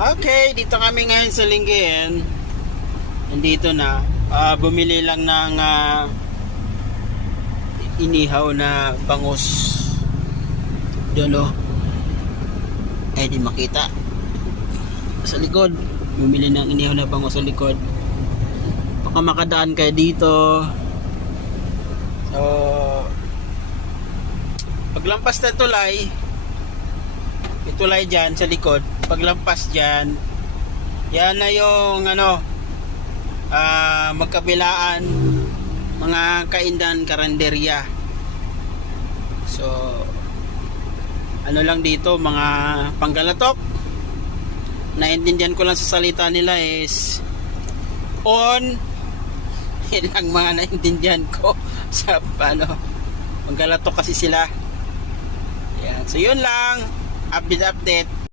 Okay, dito kami ngayon sa Lingayen. Nandito na. Bumili lang ng inihaw na bangus. Doon oh. Ay di makita. Sa likod. Bumili ng inihaw na bangus sa likod. Baka makadaan kayo dito. So, paglampas na tulay dyan sa likod, paglampas dyan, yan na yung magkabilaan, mga kaindan karinderya. So lang dito, mga panggalatok. Naintindihan ko lang sa salita nila is on. Yan lang mga naintindihan ko sa panggalatok kasi sila. Yan. So yun lang, update